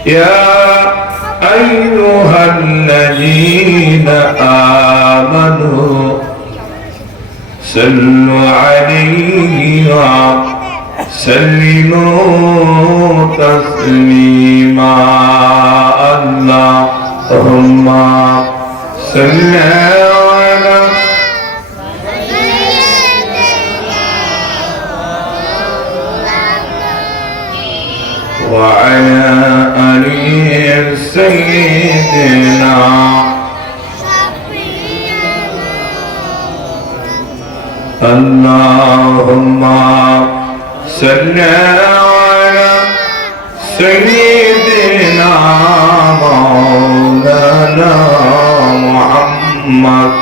يا أيها الذين آمنوا صلوا عليه وسلموا تسليما اللهم صل على وعلى آل سيدنا اللهم صل على سيدنا مولانا محمد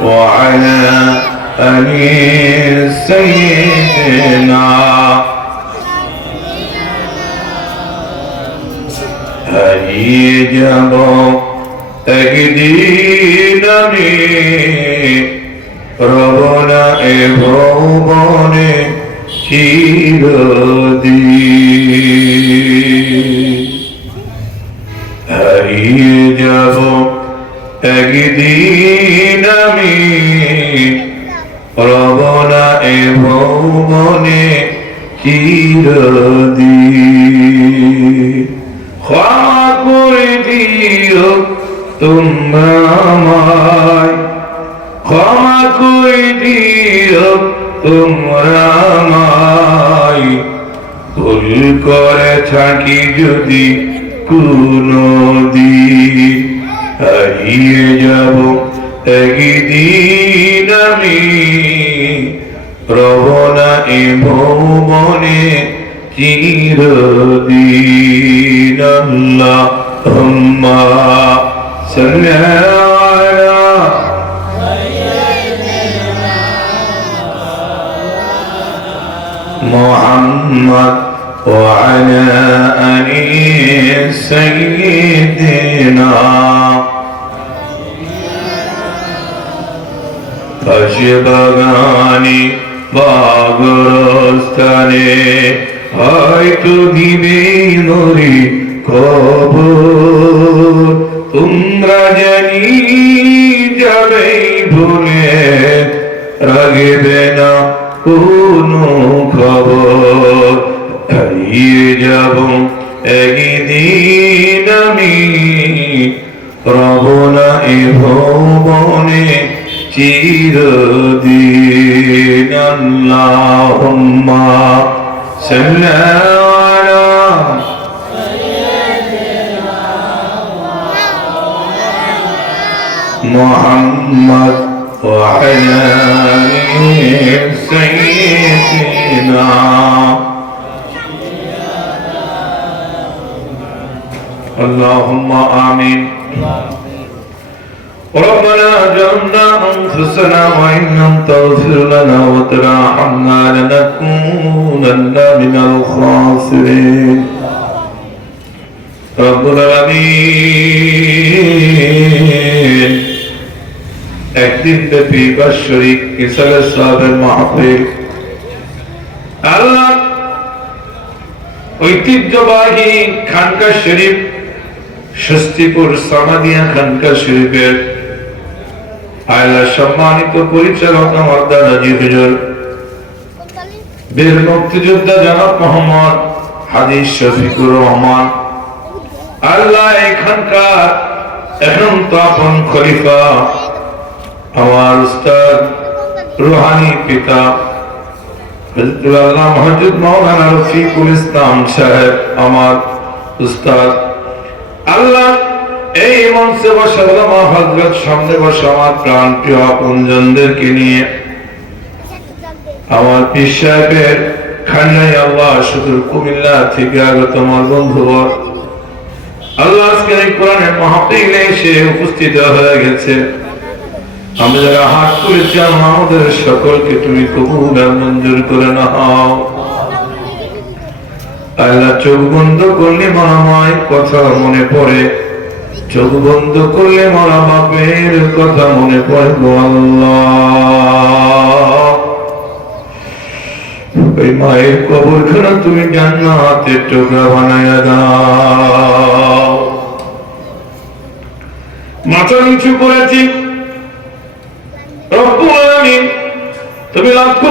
وعلى آل سيدنا হারিয়ে যাব একদিন আমি রব না এ ভুবনে চিরদিন হারিয়ে যাব একদিন আমি রব না এ ভুবনে চিরদিন ক্ষমা করে দিও তোমরা আমায় ক্ষমা করে দিও তোমরা আমায় ভুল করে থাকি যদি কোনদিন হারিয়ে যাব একদিন আমি রব না এ ভুবনে চিরদিন আল্লাহুম্মা সাল্লি আলা মুহাম্মদ ওয়া আলা আলি সাইয়্যিদিনা বাগানে বাগরস্থানে হয়তো দিবে মরি খবর তোমরা জানি যাবে ভুলে রাখবে না কোনো খবর হারিয়ে যাব একদিন আমি রব না এ ভুবনে চিরদিন আল্লাহুম্মা صل على محمد وعلى آل سيدنا اللهم آمين ربنا ظلمنا أنفسنا وإن لم تغفر لنا وترحمنا لنكونن من الخاسرين رب العالمين একদিন ব্যাপী বাৎসরিক ইসালে সাহেবের মাহফিল আল্লাহ ঐতিহ্যবাহী খানকা শরীফ স্বস্তিপুর সামাদিয়া খানকা শরীফের আল্লাহ সম্মানিত পরিচালক আমার দাদাজি হুজুর বীর মুক্তিযোদ্ধা জনাব মোহাম্মদ হাজী শফিকুর রহমান আল্লাহ এখানকার এখন তো আপন খলিফা আমার উস্তাদ রুহানি পিতা আল্লাহ মহজুদ মাওলানা রফিকুল ইসলাম সাহেব আমার উস্তাদ আল্লাহ এই মঞ্চে বসে ওলামা হযরত সামনে বসে আমার প্রাণ প্রিয় আপনজনদেরকে নিয়ে আমার পীর সাহেবের খান্নাই আল্লাহ সুদূর কুমিল্লা থেকে আগত আমার বন্ধুবর আল্লাহ আজকে এই কোরআনের মাহফিলে এসে উপস্থিত হয়ে গেছে আমরা যারা হাত তুলেছি আমাদের সকলকে তুমি কবুল আর মঞ্জুর করে নাও আল্লাহ চোখ বন্ধ করলে মা মায়ের কথা মনে পড়ে চোখ বন্ধ করলে মা বাপের কথা মনে পড়ে গো আল্লাহ ওই মায়ের কবরখানা তুমি জান্নাতের টুকরা বানায়া দাও মাথা নিচু করেছি। রব্বুল আলামিন তুমি লক্ষ্য